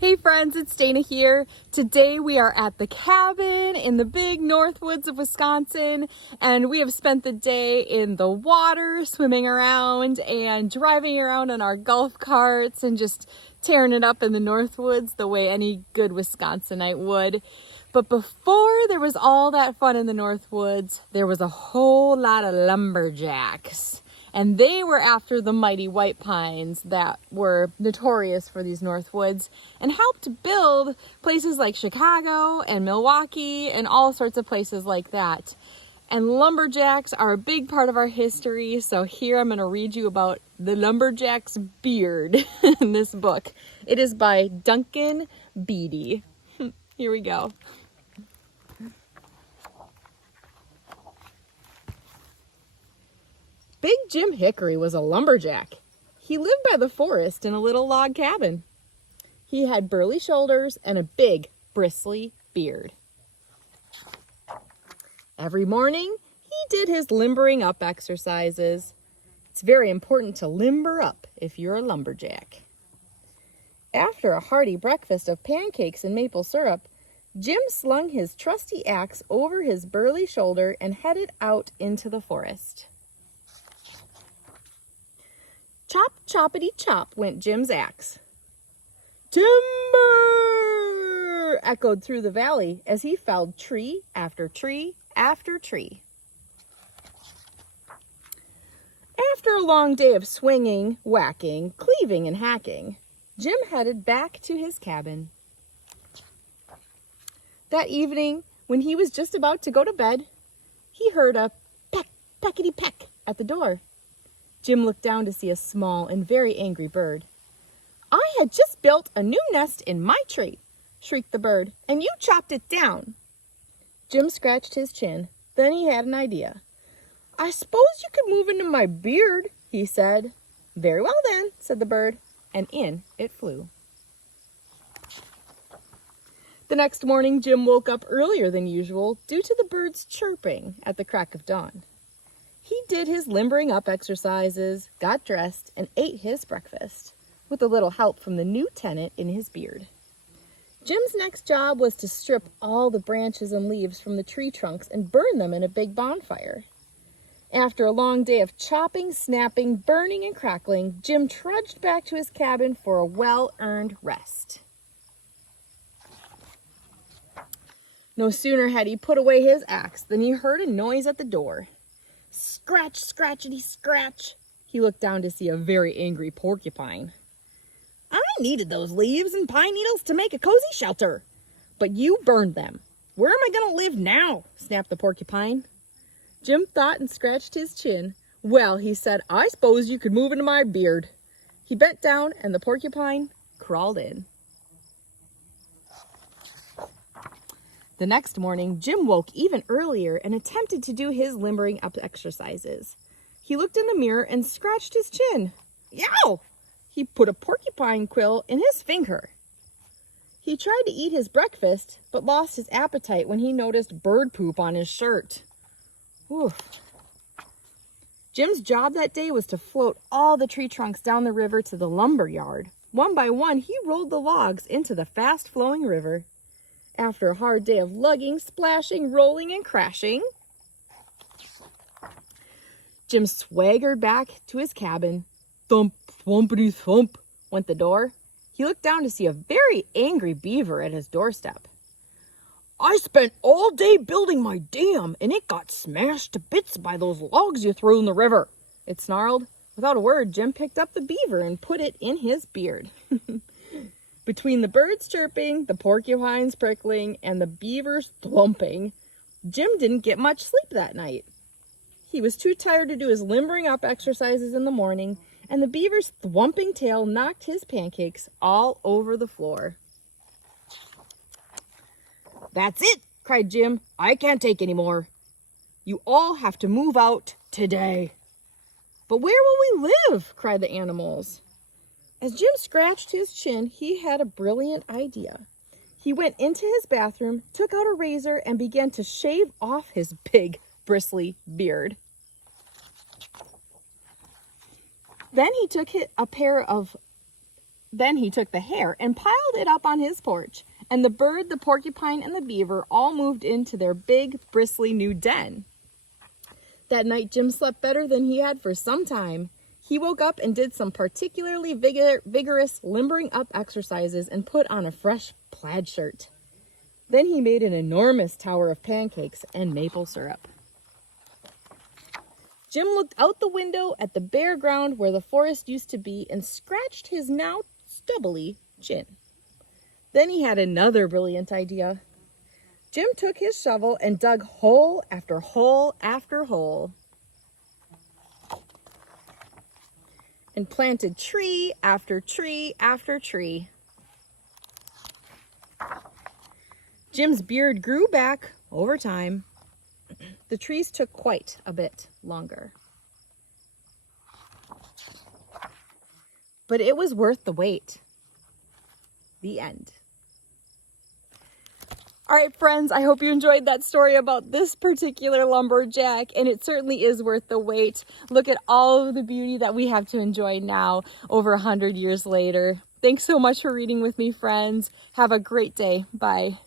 Hey friends, it's Dana here. Today we are at the cabin in the big north woods of Wisconsin, and we have spent the day in the water, swimming around and driving around on our golf carts and just tearing it up in the north woods the way any good Wisconsinite would. But before there was all that fun in the north woods, there was a whole lot of lumberjacks. And they were after the mighty white pines that were notorious for these north woods and helped build places like Chicago and Milwaukee and all sorts of places like that. And lumberjacks are a big part of our history, so here I'm going to read you about the lumberjack's beard in this book. It is by Duncan Beedie. Here we go. Big Jim Hickory was a lumberjack. He lived by the forest in a little log cabin. He had burly shoulders and a big, bristly beard. Every morning, he did his limbering up exercises. It's very important to limber up if you're a lumberjack. After a hearty breakfast of pancakes and maple syrup, Jim slung his trusty axe over his burly shoulder and headed out into the forest. Chop, choppity, chop went Jim's axe. Timber! Echoed through the valley as he felled tree after tree after tree. After a long day of swinging, whacking, cleaving, and hacking, Jim headed back to his cabin. That evening, when he was just about to go to bed, he heard a peck, peckety peck at the door. Jim looked down to see a small and very angry bird. "I had just built a new nest in my tree," shrieked the bird, "and you chopped it down." Jim scratched his chin. Then he had an idea. "I suppose you could move into my beard," he said. "Very well then," said the bird, and in it flew. The next morning, Jim woke up earlier than usual due to the birds chirping at the crack of dawn. He did his limbering up exercises, got dressed, and ate his breakfast, with a little help from the new tenant in his beard. Jim's next job was to strip all the branches and leaves from the tree trunks and burn them in a big bonfire. After a long day of chopping, snapping, burning, and crackling, Jim trudged back to his cabin for a well-earned rest. No sooner had he put away his axe than he heard a noise at the door. Scratch, scratchity, scratch. He looked down to see a very angry porcupine. "I needed those leaves and pine needles to make a cozy shelter, but you burned them. Where am I going to live now?" snapped the porcupine. Jim thought and scratched his chin. "Well," he said, "I suppose you could move into my beard." He bent down and the porcupine crawled in. The next morning, Jim woke even earlier and attempted to do his limbering up exercises. He looked in the mirror and scratched his chin. Yow! He put a porcupine quill in his finger. He tried to eat his breakfast, but lost his appetite when he noticed bird poop on his shirt. Oof. Jim's job that day was to float all the tree trunks down the river to the lumber yard. One by one, he rolled the logs into the fast-flowing river. After a hard day of lugging, splashing, rolling, and crashing, Jim swaggered back to his cabin. Thump, thwumpity thump went the door. He looked down to see a very angry beaver at his doorstep. "I spent all day building my dam, and it got smashed to bits by those logs you threw in the river," it snarled. Without a word, Jim picked up the beaver and put it in his beard. Between the birds chirping, the porcupines prickling, and the beavers thwumping, Jim didn't get much sleep that night. He was too tired to do his limbering up exercises in the morning, and the beaver's thwumping tail knocked his pancakes all over the floor. "That's it!" cried Jim. "I can't take any more. You all have to move out today." "But where will we live?" cried the animals. As Jim scratched his chin, he had a brilliant idea. He went into his bathroom, took out a razor, and began to shave off his big, bristly beard. Then he took a pair of Then he took the hare and piled it up on his porch, and the bird, the porcupine, and the beaver all moved into their big, bristly new den. That night, Jim slept better than he had for some time. He woke up and did some particularly vigorous limbering up exercises and put on a fresh plaid shirt. Then he made an enormous tower of pancakes and maple syrup. Jim looked out the window at the bare ground where the forest used to be and scratched his now stubbly chin. Then he had another brilliant idea. Jim took his shovel and dug hole after hole after hole, and planted tree after tree after tree. Jim's beard grew back over time. The trees took quite a bit longer. But it was worth the wait. The end. All right, friends, I hope you enjoyed that story about this particular lumberjack, and it certainly is worth the wait. Look at all of the beauty that we have to enjoy now, over 100 years later. Thanks so much for reading with me, friends. Have a great day. Bye.